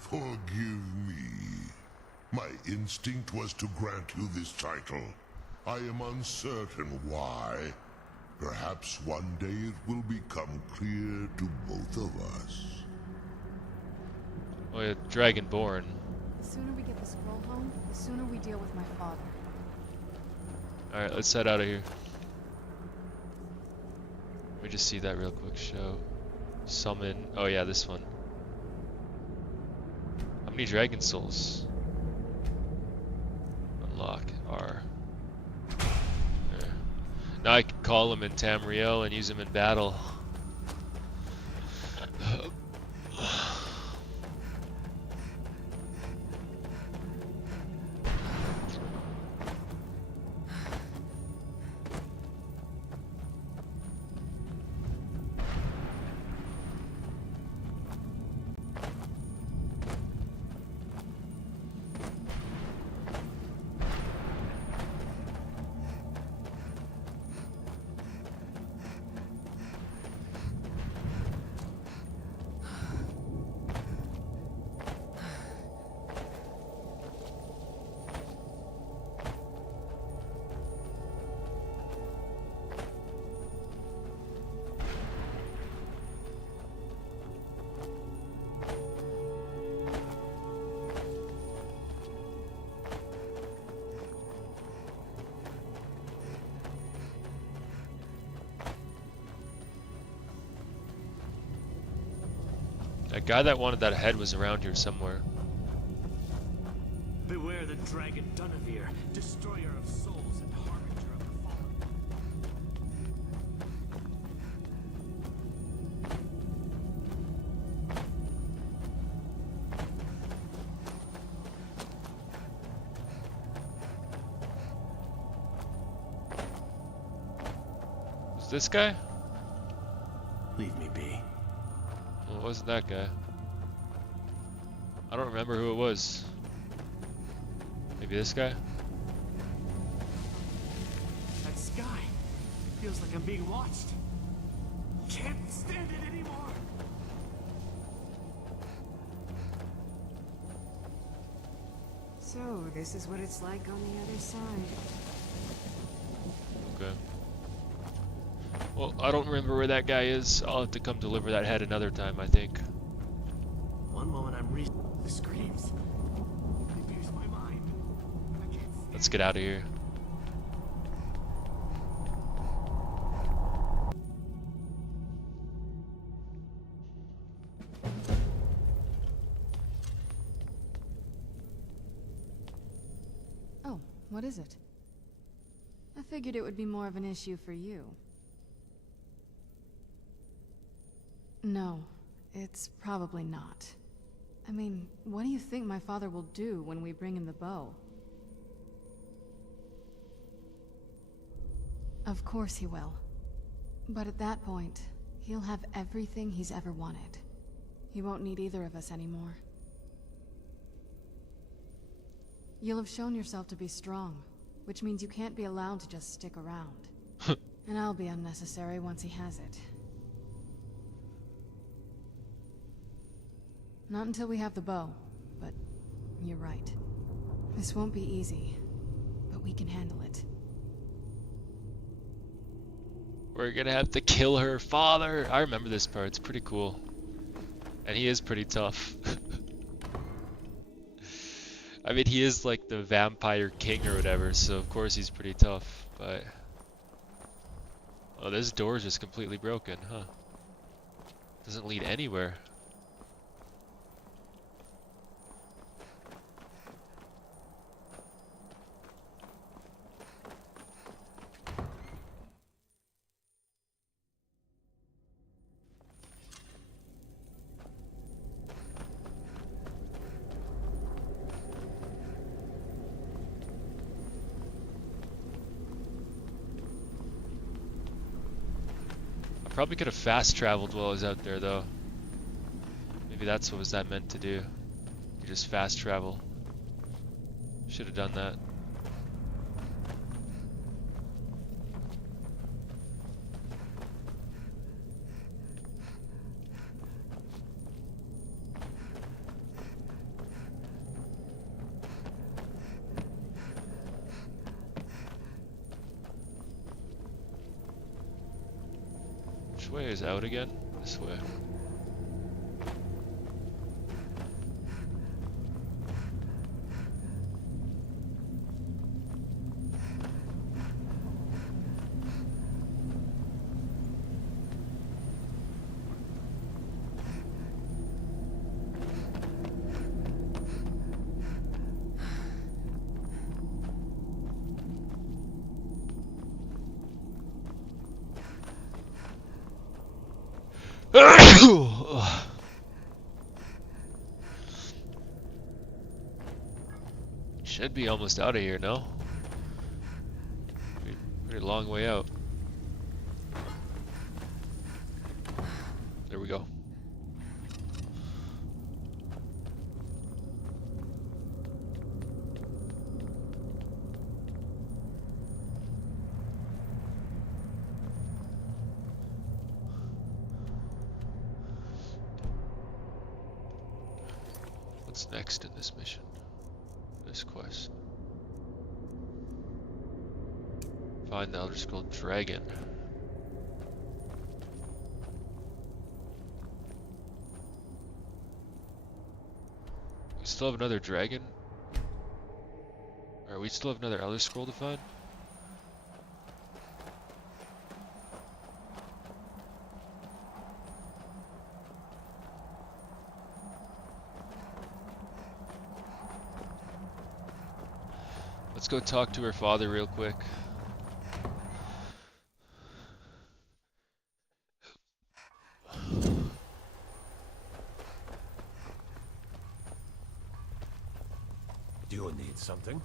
Forgive me. My instinct was to grant you this title. I am uncertain why. Perhaps one day it will become clear to both of us. Oh yeah, Dragonborn. The sooner we get the scroll home, the sooner we deal with my father. Alright, let's head out of here. Let me just see that real quick. Show. Summon. Oh yeah, this one. How many dragon souls? Unlock. R. There. Now I can call him in Tamriel and use him in battle. That guy that wanted that head was around here somewhere. Beware the dragon Dunavir, destroyer of souls and harbinger of the fallen. Is this guy? Leave me be. Well, it wasn't that guy. I don't remember who it was. Maybe this guy? That sky feels like I'm being watched. Can't stand it anymore. So, this is what it's like on the other side. Okay. Well, I don't remember where that guy is. I'll have to come deliver that head another time, I think. One moment I'm the screams. They pierce my mind. I can't stand Let's get out of here. Oh, what is it? I figured it would be more of an issue for you. No, it's probably not. I mean, what do you think my father will do when we bring him the bow? Of course he will. But at that point, He'll have everything he's ever wanted. He won't need either of us anymore. You'll have shown yourself to be strong, which means you can't be allowed to just stick around. And I'll be unnecessary once he has it. Not until we have the bow, but you're right. This won't be easy, but we can handle it. We're gonna have to kill her father. I remember this part. It's pretty cool. And he is pretty tough. I mean, he is like the vampire king or whatever, so of course he's pretty tough, but... Oh, this door is just completely broken, huh? Doesn't lead anywhere. Probably could have fast traveled while I was out there though. Maybe that's what was that meant to do. You just fast travel. Should have done that. Which way is out again? This way. Should be almost out of here, no? Pretty long way out. There we go. What's next in this mission? This quest. Find the Elder Scroll Dragon. We still have another dragon? Or we still have another Elder Scroll to find? Let's go talk to her father real quick. Do you need something?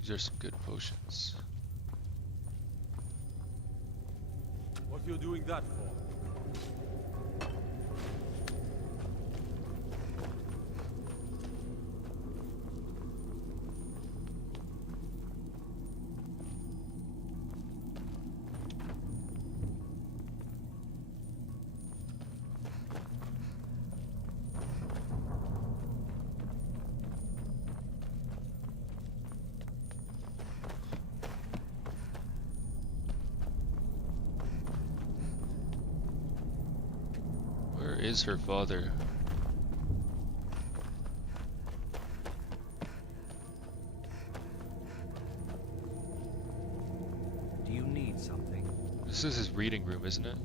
These are some good potions. What are you doing that for? Where is her father? Do you need something? This is his reading room, isn't it?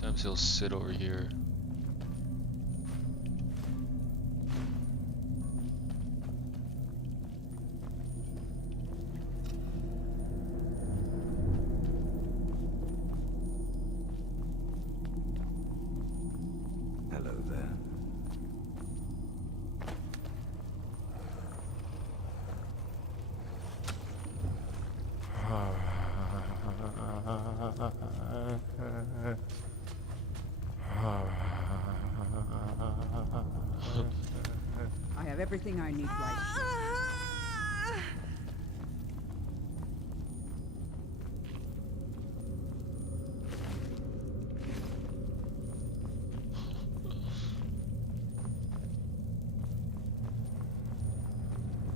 Sometimes he'll sit over here. Hello there. have everything I need right here.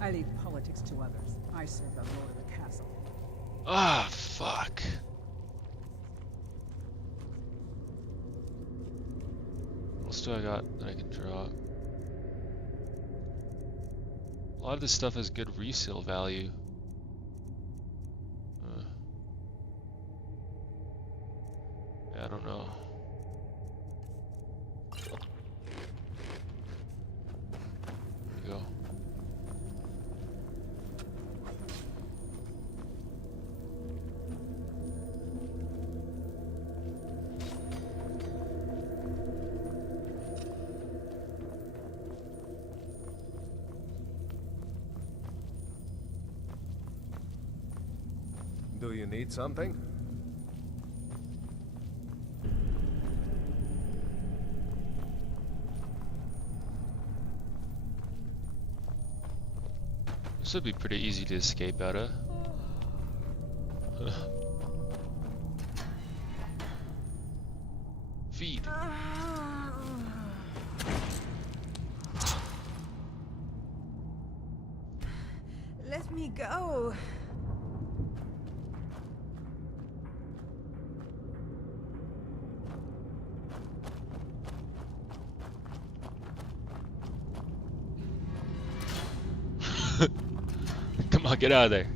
I leave politics to others. I serve the lord of the castle. Ah, fuck. What else do I got that I can draw? A lot of this stuff has good resale value. Yeah, I don't know. There we go. Do you need something? This would be pretty easy to escape out of. Feed. Let me go. Come on, get out of there.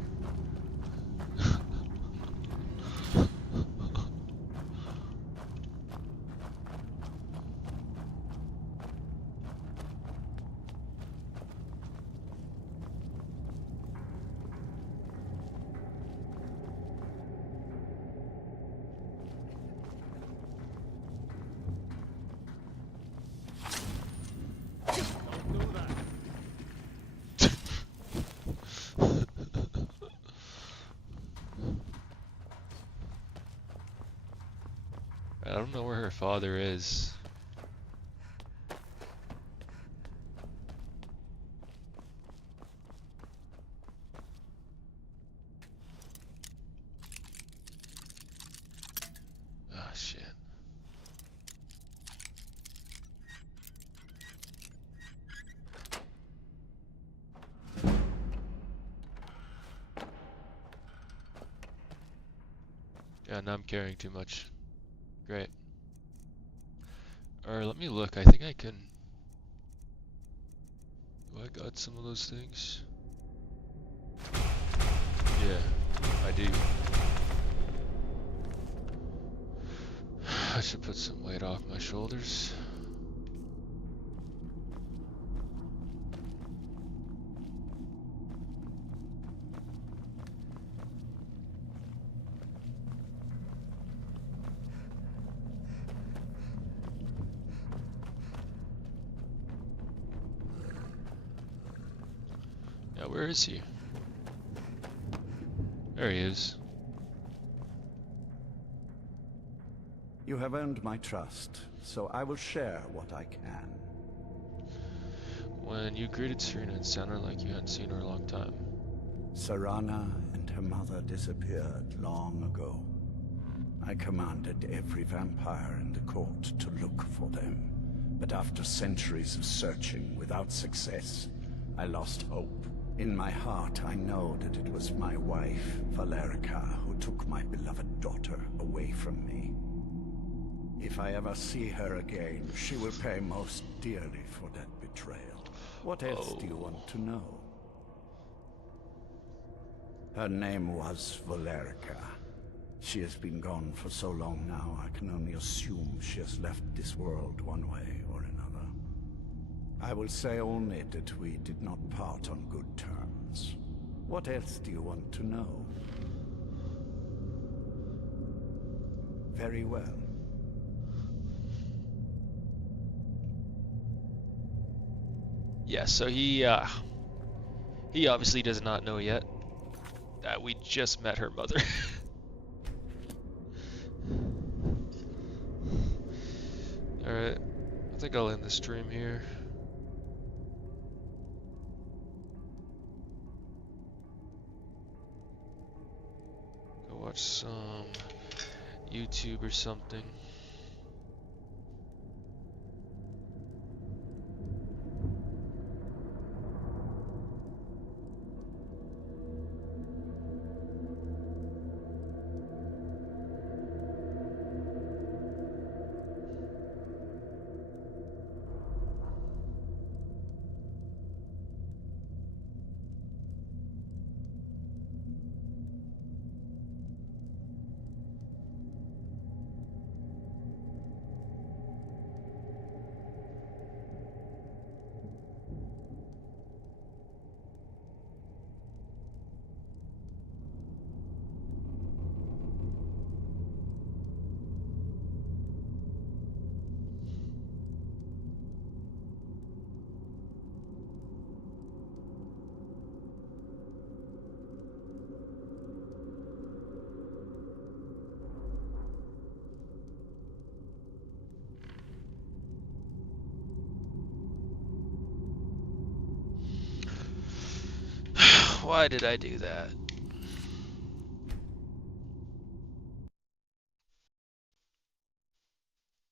I don't know where her father is. Ah, shit. Yeah, now I'm carrying too much. Great. Alright, let me look. I think I can... Do I got some of those things? Yeah, I do. I should put some weight off my shoulders. Yeah, where is he? There he is. You have earned my trust, so I will share what I can. When you greeted Serena, it sounded like you hadn't seen her in a long time. Sarana and her mother disappeared long ago. I commanded every vampire in the court to look for them. But after centuries of searching without success, I lost hope. In my heart, I know that it was my wife, Valerica, who took my beloved daughter away from me. If I ever see her again, she will pay most dearly for that betrayal. What else do you want to know? Her name was Valerica. She has been gone for so long now, I can only assume she has left this world one way or another. I will say only that we did not part on good terms. What else do you want to know? Very well. Yeah, so he obviously does not know yet that we just met her mother. Alright, I think I'll end the stream here. watch some YouTube or something. Why did I do that?